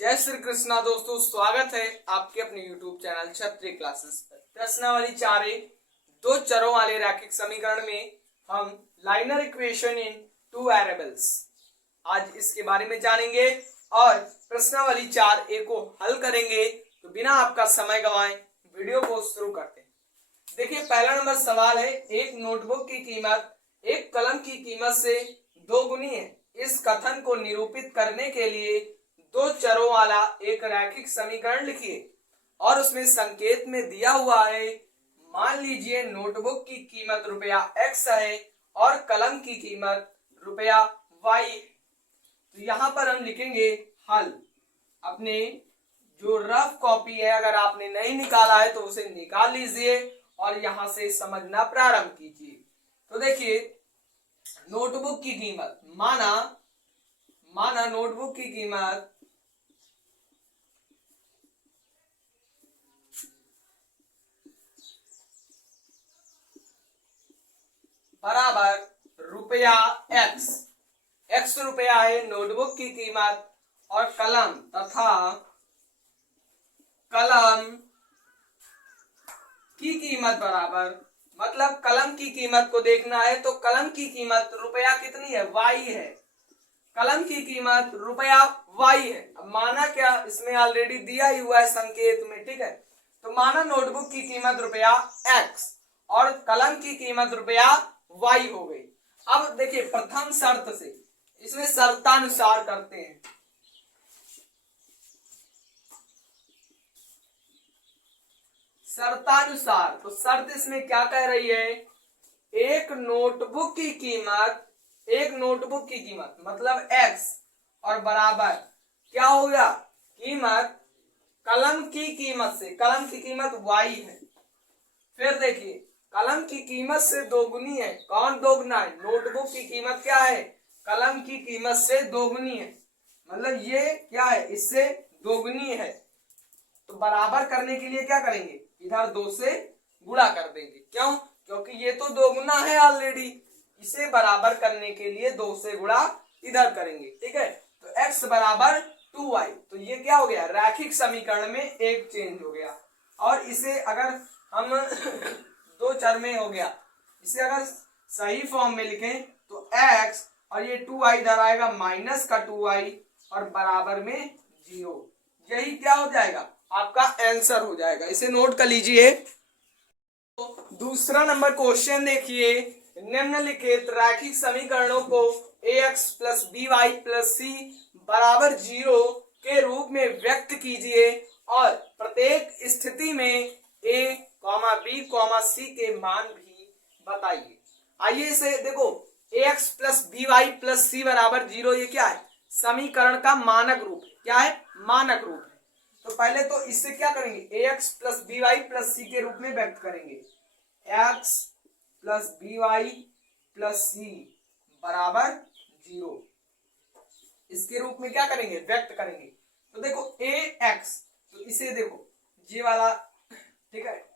जय श्री कृष्णा दोस्तों, स्वागत है आपके अपने YouTube चैनल क्षत्रिय क्लासेस पर। प्रश्नावली 4 दो चरों वाले रैखिक समीकरण में हम liner equation in two variables आज इसके बारे में जानेंगे और प्रश्नावली 4 को हल करेंगे। तो बिना आपका समय गवाएं वीडियो को शुरू करते हैं। देखिए, पहला नंबर सवाल है, एक नोटबुक की कीमत एक कलम की कीमत से 2 गुनी है। इस कथन को निरूपित करने के लिए दो चरों वाला एक रैखिक समीकरण लिखिए और उसमें संकेत में दिया हुआ है, मान लीजिए नोटबुक की कीमत ₹x है और कलम की कीमत ₹y है। तो यहाँ पर हम लिखेंगे हल। अपने जो रफ कॉपी है, अगर आपने नहीं निकाला है तो उसे निकाल लीजिए और यहाँ से समझना प्रारंभ कीजिए। तो देखिए, नोटबुक की कीमत माना नोटबुक की कीमत बराबर ₹x। x रुपया है नोटबुक की कीमत और कलम की कीमत बराबर, मतलब कलम की कीमत को देखना है तो कलम की कीमत रुपया कितनी है, y है। कलम की कीमत ₹y है। अब माना क्या, इसमें ऑलरेडी दिया ही हुआ है संकेत में, ठीक है। तो माना नोटबुक की कीमत ₹x और कलम की कीमत ₹y हो गई। अब देखिए, प्रथम शर्त से इसमें शर्तानुसार करते हैं। शर्तानुसार, तो शर्त इसमें क्या कह रही है, एक नोटबुक की कीमत मतलब x और बराबर क्या हो गया, कीमत कलम की कीमत से, कलम की कीमत y है। फिर देखिए, कलम की कीमत से 2 गुनी है। कौन 2 गुना है, नोटबुक की कीमत क्या है, कलम की कीमत से 2 गुनी है, मतलब ये क्या है, इससे 2 गुनी है। तो बराबर करने के लिए क्या करेंगे, इधर 2 से गुणा कर देंगे। क्यों, क्योंकि ये तो 2 गुना है ऑलरेडी, इसे बराबर करने के लिए 2 से गुणा इधर करेंगे, ठीक है। तो x बराबर 2y, तो ये क्या हो गया, रैखिक समीकरण में एक चेंज हो गया। और इसे अगर हम दो चर में हो गया, इसे अगर सही फॉर्म में लिखें तो x और ये 2y इधर आएगा, माइनस का 2y और बराबर में 0। यही क्या हो जाएगा, आपका आंसर हो जाएगा। इसे नोट कर लीजिए। तो दूसरा नंबर क्वेश्चन देखिए, निम्नलिखित रैखिक समीकरणों को ax plus by plus c बराबर 0 के रूप में व्यक्त कीजिए और प्रत्येक स्थिति में a, b, c के मान भी बताइए। आइए इसे देखो, ax plus by plus c बराबर 0, ये क्या है, समीकरण का मानक रूप। क्या है, मानक रूप है। तो पहले तो इससे क्या करेंगे, ax plus by plus c के रूप में व्यक्त करेंगे। x plus by plus c बराबर 0, इसके रूप में क्या करेंगे, व्यक्त करेंगे। तो देखो ax, तो इसे देखो ये वाला, ठीक है,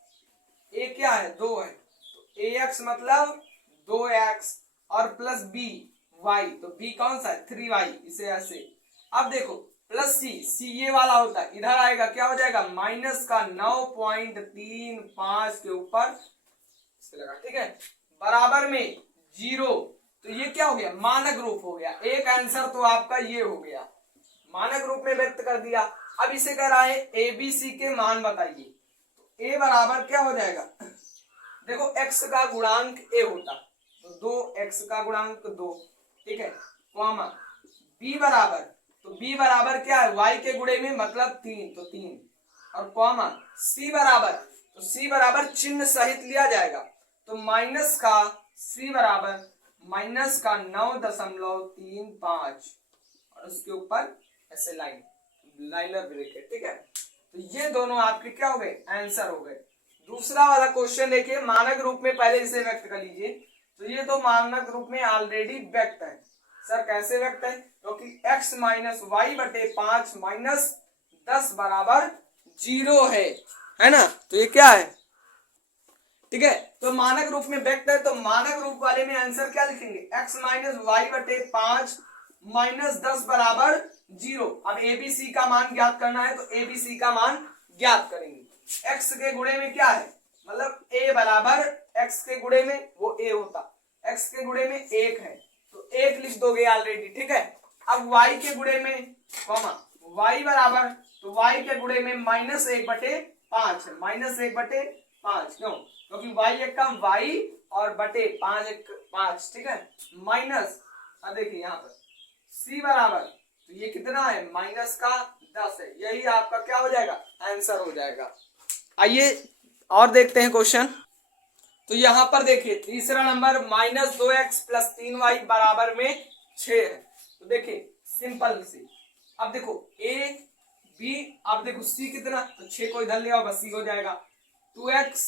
a क्या है, 2 है, तो ax मतलब 2x और प्लस by, तो b कौन सा है, 3y, इसे ऐसे। अब देखो प्लस c ये वाला होता है, इधर आएगा, क्या हो जाएगा, माइनस का 9.35 के ऊपर लगा, ठीक है, बराबर में 0। तो ये क्या हो गया, मानक रूप हो गया। एक आंसर तो आपका ये हो गया, मानक रूप में व्यक्त कर दिया। अब इसे कह रहा है ABC के मान बताइए। तो a बराबर क्या हो जाएगा, देखो x का गुणांक a होता, तो 2x का गुणांक 2, ठीक है, कॉमा b बराबर, तो b बराबर क्या है, y के गुणे में मतलब 3, तो 3 और कॉमा c बराबर, तो c बराबर चिन्ह सहित लिया जाएगा, तो माइनस का c बराबर माइनस का 9.35 और उसके ऊपर ऐसे लाइनर ब्रैकेट, ठीक है। तो ये दोनों आपके क्या हो गए, आंसर हो गए। दूसरा वाला क्वेश्चन देखिए, मानक रूप में पहले इसे व्यक्त कर लीजिए। तो ये तो मानक रूप में ऑलरेडी व्यक्त है। सर कैसे व्यक्त है, क्योंकि x माइनस वाई बटे 5 माइनस 10 बराबर 0 है ना। तो ये क्या है, ठीक है। तो मानक रूप में व्यक्त है, तो मानक रूप वाले में आंसर क्या लिखेंगे, x माइनस वाई बटे 5 माइनस 10 बराबर 0। अब ABC का मान ज्ञात करना है तो ABC का मान ज्ञात करेंगे। x के गुणे में क्या है, मतलब a बराबर x के गुणे में वो a होता, x के गुणे में 1 है तो 1 लिख दोगे ऑलरेडी, ठीक है। अब y के गुणे में कॉमा y बराबर, तो y के गुणे में -1/5 है, -1/5 क्यों, क्योंकि y एक का y और बटे 5 एक 5, ठीक है। माइनस, अब देखिए यहाँ पर c बराबर, तो ये कितना है -10 है, यही आपका क्या हो जाएगा, आंसर हो जाएगा। आइए और देखते हैं क्वेश्चन। तो यहाँ पर देखिए तीसरा नंबर -2x + 3y बराबर में 6 है। तो देखिए सिंपल सी, अब देखो a b, अब देखो c कितना, तो 6 को इधर ले आओ बस c हो जाएगा। 2x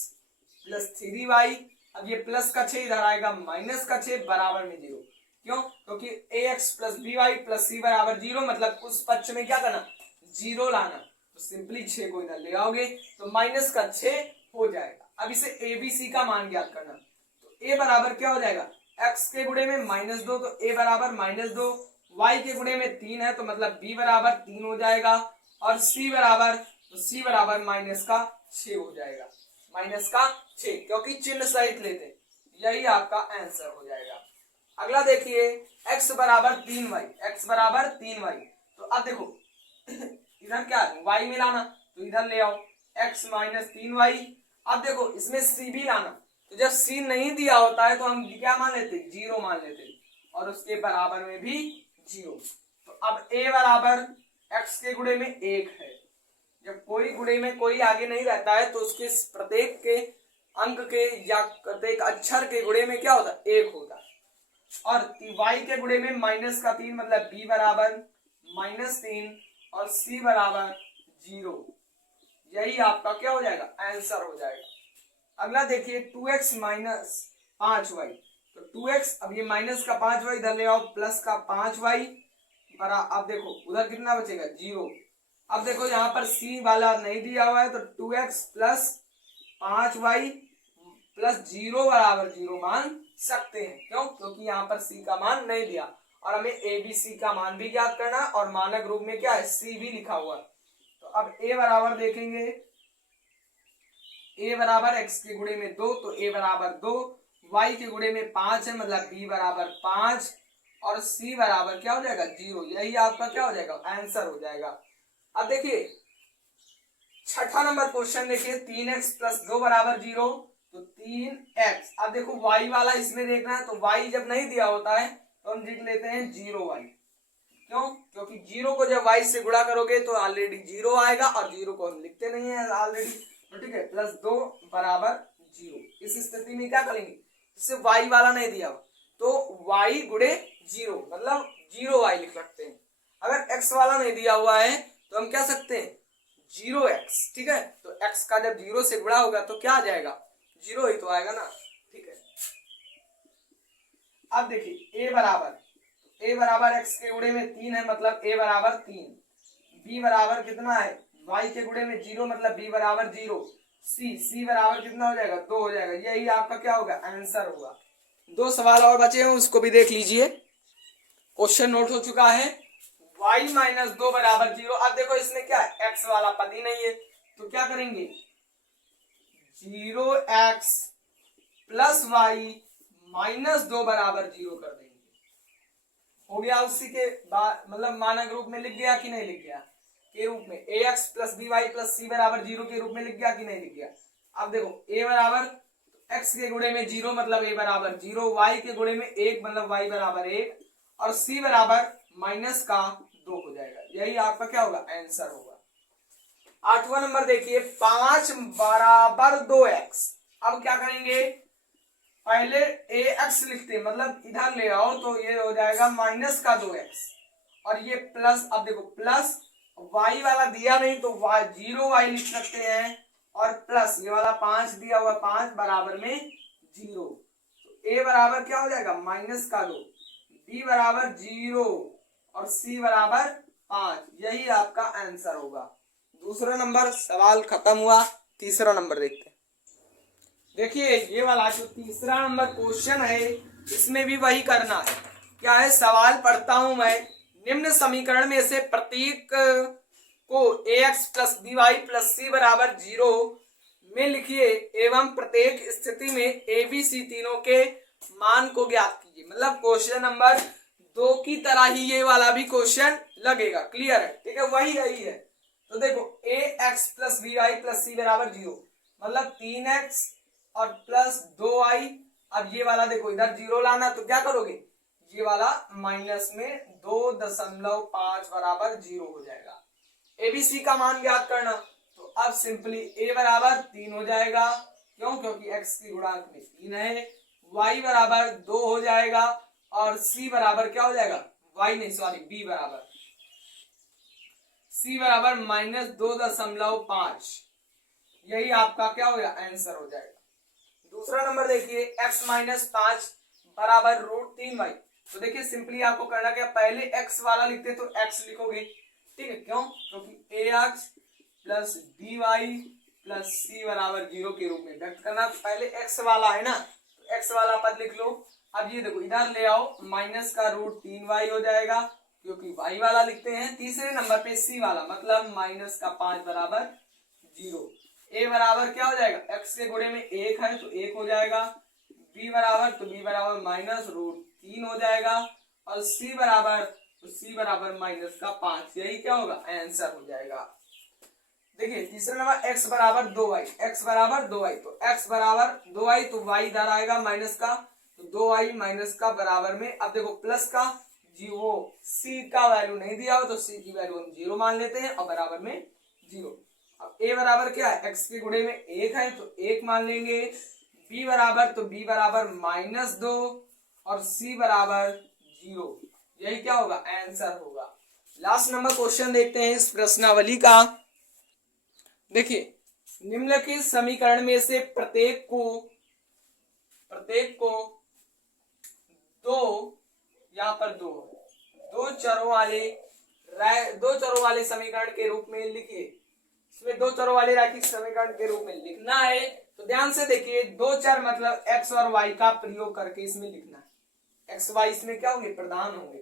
+ 3y, अब ये प्लस का 6 इधर आएगा, माइनस का 6 बराबर में 0, क्यों, क्योंकि ax + by + c बराबर 0, मतलब उस पक्ष में क्या करना, 0 लाना, तो सिंपली 6 को इधर ले आओगे तो माइनस का 6 हो जाएगा। अब इसे ABC का मान ज्ञात करना, तो a बराबर क्या हो जाएगा, x के गुणे में -2 तो a बराबर -2, y के गुणे में 3 है तो मतलब b बराबर 3 हो जाएगा, और c बराबर, तो c बराबर -6 हो जाएगा, -6, क्योंकि चिन्ह सहित लेते, यही आपका आंसर हो जाएगा। अगला देखिए x बराबर 3y, तो अब देखो इधर क्या है, y मिलाना, तो इधर ले आओ x - 3y। अब देखो इसमें c भी लाना, तो जब c नहीं दिया होता है तो हम क्या मान लेते, 0 मान लेते, और उसके बराबर में भी 0। तो अब a बराबर x के गुणे में 1 है, जब कोई गुणे में कोई आगे नहीं रहता है तो उसके प्रत्येक के अंक के या प्रत्येक अक्षर के गुणे में क्या होता है, 1 होता है। और y के गुणे में -3 मतलब b बराबर -3 और c बराबर 0, यही आपका क्या हो जाएगा, आंसर हो जाएगा। अगला देखिए 2x - 5y, तो 2x, अब ये माइनस का 5y इधर ले आओ, प्लस का 5y बरा, अब देखो उधर कितना बचेगा, 0। अब देखो यहाँ पर c वाला नहीं दिया हुआ है तो 2x + 5y + 0 बराबर 0 मान सकते हैं, क्यों, क्योंकि यहाँ पर c का मान नहीं दिया, और हमें ABC का मान भी ज्ञात करना, और मानक रूप में क्या है, c भी लिखा हुआ है। तो अब a बराबर देखेंगे, a बराबर x के गुणे में 2 तो a बराबर 2, y के गुणे में 5 है मतलब b बराबर 5, और c बराबर क्या हो जाएगा, 0, यही आपका क्या हो जाएगा, आंसर हो जाएगा। अब देखिए छठा नंबर क्वेश्चन देखिए 3x + 2 बराबर 0, तो 3x, अब देखो y वाला इसमें देखना है, तो y जब नहीं दिया होता है तो हम लिख लेते हैं 0y, क्यों, क्योंकि 0 को जब y से गुणा करोगे तो ऑलरेडी 0 आएगा, और 0 को हम लिखते नहीं है ऑलरेडी, तो ठीक है, +2 बराबर 0। इस स्थिति में क्या करेंगे, इससे y वाला नहीं दिया तो y गुणे 0 मतलब 0y लिख सकते हैं। अगर x वाला नहीं दिया हुआ है तो हम क्या सकते हैं, 0x, ठीक है, तो x का जब 0 से गुणा होगा तो क्या आ जाएगा, 0 ही तो आएगा ना, ठीक है। अब देखिए a बराबर x के गुणे में 3 है मतलब a बराबर 3, b बराबर कितना है, y के गुणे में 0 मतलब b बराबर 0, c बराबर कितना हो जाएगा, 2 हो जाएगा, यही आपका क्या होगा, आंसर होगा। 2 सवाल और बचे हैं, उसको भी देख लीजिए। क्वेश्चन नोट हो चुका है, y - 2 बराबर 0। अब देखो इसमें क्या है, x वाला पद ही नहीं है, तो क्या करेंगे, 0x + y - 2 बराबर 0 कर देंगे, हो गया। उसी के बाद मतलब मानक रूप में लिख गया कि नहीं लिख गया, के रूप में ax + by + c बराबर 0 के रूप में लिख गया कि नहीं लिख गया। अब देखो a बराबर x के गुणे में 0 मतलब a बराबर 0, y के गुणे में 1 मतलब y बराबर 1, और c बराबर -2 हो जाएगा, यही आपका क्या होगा, आंसर होगा। 8वां नंबर देखिए 5 बराबर 2x। अब क्या करेंगे, पहले ax लिखते मतलब इधर ले आओ तो ये हो जाएगा -2x, और ये प्लस, अब देखो प्लस y वाला दिया नहीं तो 0y लिख सकते हैं, और प्लस ये वाला 5 दिया हुआ 5 बराबर में 0, तो a बराबर क्या हो जाएगा, -2, b बराबर 0 और c बराबर 5, यही आपका आंसर होगा। दूसरा नंबर सवाल खत्म हुआ, तीसरा नंबर देखते हैं। देखिए ये वाला जो तीसरा नंबर क्वेश्चन है इसमें भी वही करना है। क्या है, सवाल पढ़ता हूं मैं, निम्न समीकरण में से प्रत्येक को ax plus B Y plus C बराबर 0 में लिखिए एवं प्रत्येक स्थिति में ए बी सी तीनों के मान को ज्ञात कीजिए। मतलब क्वेश्चन नंबर 2 की तरह ही ये वाला भी क्वेश्चन लगेगा। क्लियर है? ठीक है, वही है। तो देखो ax plus B Y plus C बराबर 0, मतलब 3x और प्लस 2y। अब ये वाला देखो इधर 0 लाना, तो क्या करोगे, ये वाला माइनस में 2.5 बराबर 0 हो जाएगा। एबीसी का मान ज्ञात करना, तो अब सिंपली a बराबर 3 हो जाएगा, क्यों, क्योंकि x की गुणांक में 3 है। y बराबर 2 हो जाएगा और c बराबर क्या हो जाएगा, b बराबर c बराबर -2.5। यही आपका क्या हो गया, आंसर हो जाएगा। दूसरा नंबर देखिए x माइनस 5 बराबर √3y। तो देखिए सिंपली आपको करना क्या, पहले x वाला लिखते तो x लिखोगे, ठीक है, क्यों, क्योंकि ax plus dy plus c बराबर 0 के रूप में व्यक्त करना। तो पहले x वाला है ना, तो x वाला पद लिख लो। अब ये देखो इधर ले आओ, माइनस का √3y हो जाएगा, क्योंकि y वाला लिखते हैं। तीसरे नंबर पे c वाला, मतलब -5 बराबर 0। a बराबर क्या हो जाएगा, x के गुणे में 1 है तो 1 हो जाएगा। b बराबर, तो b बराबर -√3 हो जाएगा और c बराबर, तो c बराबर -5। यही क्या होगा, आंसर हो जाएगा। देखिए तीसरा नंबर x बराबर 2y, x बराबर 2y, तो x बराबर 2y, तो y इधर आएगा माइनस का, तो 2y माइनस का बराबर में, अब देखो प्लस का जी, वो c का वैल्यू नहीं दिया हो तो c की वैल्यू हम 0 मान लेते हैं और बराबर में 0। अब a बराबर क्या है, x के गुणे में 1 है तो 1 मान लेंगे। b बराबर, तो b बराबर -2 और c बराबर 0। यही क्या होगा, आंसर होगा। लास्ट नंबर क्वेश्चन देखते हैं इस प्रश्नावली का। देखिए निम्नलिखित समीकरण में से प्रत्येक को दो, यहाँ पर दो चरों वाले समीकरण के रूप में लिखिए। इसमें दो चरों वाले रैखिक समीकरण के रूप में लिखना है, तो ध्यान से देखिए, दो चर मतलब x और y का प्रयोग करके इसमें लिखना है। x y इसमें क्या होंगे, प्रधान होंगे।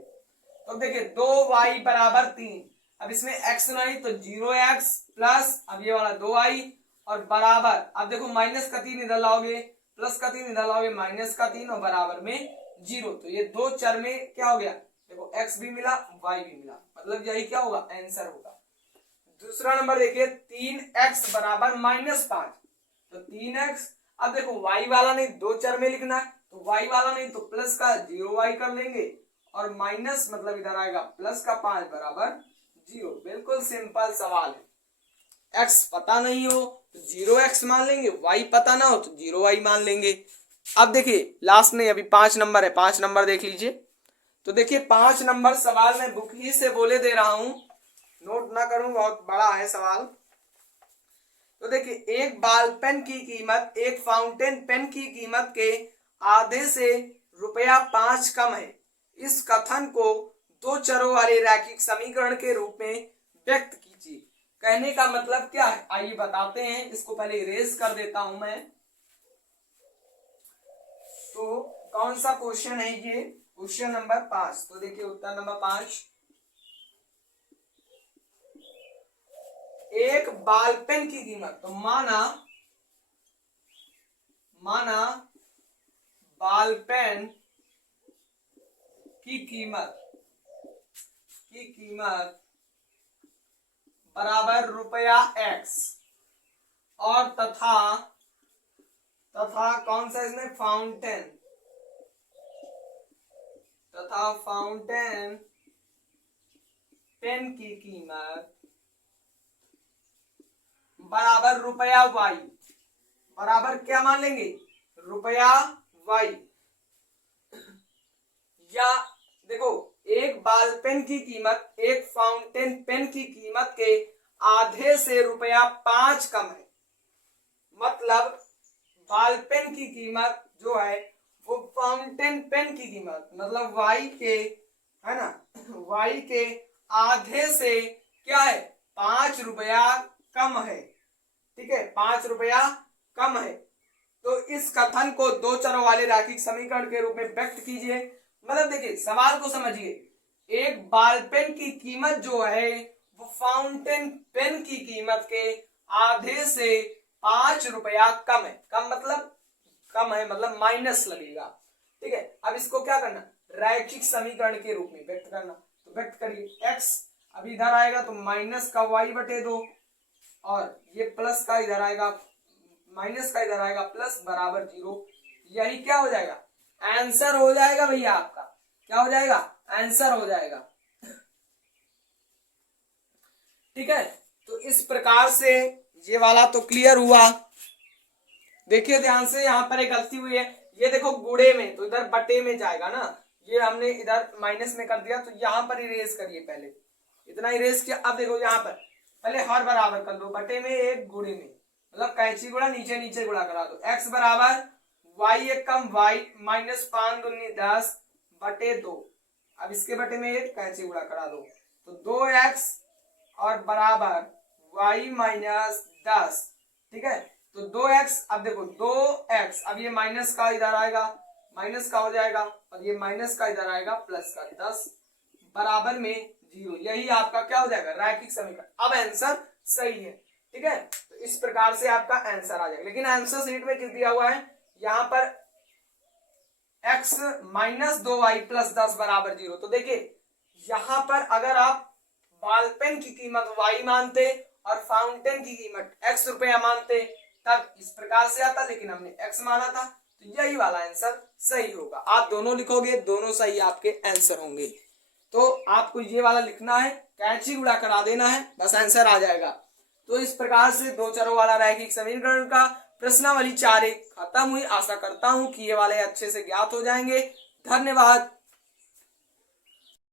तो देखिए 2y बराबर 3, अब इसमें x नहीं तो 0x प्लस, अब ये वाला 2y और बराबर, अब देखो माइनस का 3 इधर लाओगे, प्लस का 3 इधर लाओगे, माइनस का 3 और बराबर में 0। तो ये दो चर में क्या हो गया, देखो x भी मिला y भी मिला, मतलब यही क्या होगा, आंसर होगा। दूसरा नंबर देखिए 3x बराबर -5, तो 3x, अब देखो y वाला नहीं, दो चर में लिखना है, तो y वाला नहीं तो प्लस का 0y कर लेंगे और माइनस मतलब इधर आएगा प्लस का 5 बराबर 0। बिल्कुल सिंपल सवाल है। x पता नहीं हो तो 0x मान लेंगे, y पता ना हो तो 0y मान लेंगे। अब देखिए लास्ट में अभी 5 नंबर है, 5 नंबर देख लीजिए। तो देखिए 5 नंबर सवाल मैं बुक ही से बोले दे रहा हूं, नोट ना करूं, बहुत बड़ा है सवाल। तो देखिए एक बॉल पेन की कीमत एक फाउंटेन पेन की कीमत के आधे से ₹5 कम है। इस कथन को दो चरों वाले रैखिक समीकरण के रूप में व्यक्त कीजिए। कहने का मतलब क्या है, आइए बताते हैं। इसको पहले इरेज कर देता हूं मैं। तो कौन सा क्वेश्चन है ये, क्वेश्चन नंबर 5। तो देखिए उत्तर नंबर 5, एक बॉल पेन की कीमत, तो माना बॉल पेन की कीमत बराबर ₹x और तथा कौन सा इसमें, फाउंटेन पेन की कीमत बराबर ₹y, बराबर क्या मान लेंगे, ₹y। या देखो एक बॉल पेन की कीमत एक फाउंटेन पेन की कीमत के आधे से ₹5 कम है। मतलब बॉल पेन की कीमत जो है वो फाउंटेन पेन की कीमत, मतलब y के, है ना, y के आधे से क्या है, ₹5 कम है। ठीक है, ₹5 कम है। तो इस कथन को दो चरों वाले रैखिक समीकरण के रूप में व्यक्त कीजिए। मतलब देखिए सवाल को समझिए, एक बॉल पेन की कीमत जो है वो फाउंटेन पेन की कीमत के आधे से 5 रुपया कम है। कम मतलब कम है मतलब माइनस लगेगा। ठीक है, अब इसको क्या करना, रैखिक समीकरण के रूप में व्यक्त करना। तो व्यक्त करिए, x अब इधर आएगा तो माइनस का y बटे 2 और ये प्लस का इधर आएगा, माइनस का इधर आएगा प्लस बराबर 0। यही क्या हो जाएगा, आंसर हो जाएगा भैया आपका। क्या हो जाएगा, आंसर हो जाएगा। ठीक है, तो इस प्रकार से ये वाला तो क्लियर हुआ। देखिए ध्यान से, यहाँ पर एक गलती हुई है। ये देखो गुणे में, तो इधर बटे में जाएगा ना, ये हमने इधर माइनस में कर दिया, तो यहाँ पर इरेज करिए, पहले इतना इरेज किया। अब देखो यहाँ पर पहले हर बराबर कर दो, बटे में एक गुणे में, मतलब कैंची गुणा नीचे नीचे गुणा करा दो। x बराबर y एक कम y माइनस 5 दूनी 10 बटे 2। अब इसके बटे में एक कैंची गुणा करा दो, तो 2x और बराबर y माइनस 10। ठीक है, तो 2x, अब देखो 2x, अब ये माइनस का इधर आएगा, माइनस का हो जाएगा, और ये माइनस का इधर आएगा प्लस का 10 बराबर में 0। यही आपका क्या हो जाएगा, रैखिक समीकरण। अब आंसर सही है। ठीक है, तो इस प्रकार से आपका आंसर आ जाएगा। लेकिन आंसर शीट में किस दिया हुआ है, यहाँ पर x माइनस 2y प्लस 10 बराबर 0। तो देखिए यहाँ पर अगर आप बॉल पेन की कीमत y मानते और फाउंटेन की कीमत x रुपया मानते तब इस प्रकार से आता, लेकिन हमने x माना था, तो यही वाला आंसर सही होगा। आप दोनों लिखोगे, दोनों सही आपके आंसर होंगे। तो आपको ये वाला लिखना है, कैंची गुणा करा देना है, बस आंसर आ जाएगा। तो इस प्रकार से दो चरों वाला रैखिक समीकरण का प्रश्नावली 4 खत्म हुई। आशा करता हूं कि ये वाले अच्छे से ज्ञात हो जाएंगे। धन्यवाद।